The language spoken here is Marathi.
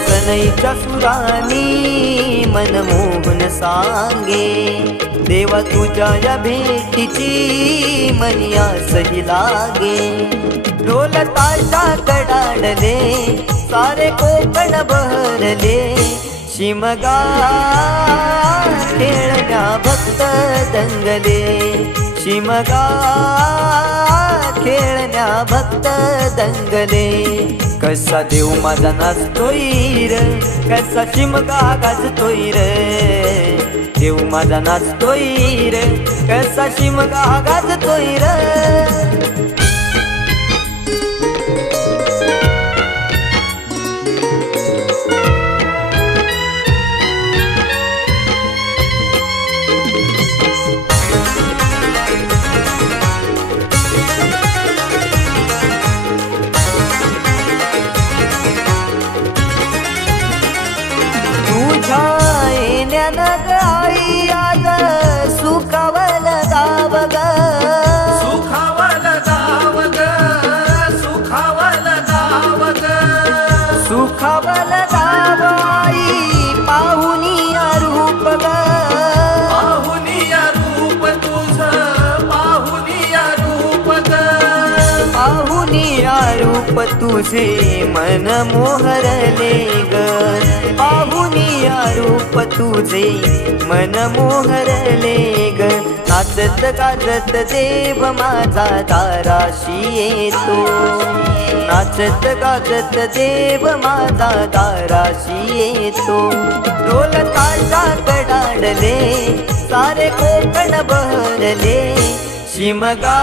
सनईच्या सुरानी मनमोहन सांगे, देवा तुझ्या या भेटीची मनी आसही लागे। ढोल ताशा कडाडले सारे कोकण बहरले, शिमगा खेळण्या भक्त दंगले, शिमगा खेळण्या भक्त दंगले। कसा देव माझा नाचतोय र, कसा शिमगा गाजतोय र, देव माझा नाचतोय र, कसा शिमगा गाजतोय र। आई आज सुखावल गाव ग, सुखावल गाव ग, सुखावल गाव ग, सुखावल गाव आई पाहुनिया रूप ग, पाहुनिया रूप तुझ, पाहुनिया रूप ग, पाहुनिया रूप तुझे मन मोहरले ग, पाहुनिया रूप तुझे मन मोहरले ग। नाचत गाजत देव माझा दाराशी येतो, नाचत गाजत देव माझा दाराशी येतो। ढोल ताशा कडाडले सारे कोकण बहरले, शिमगा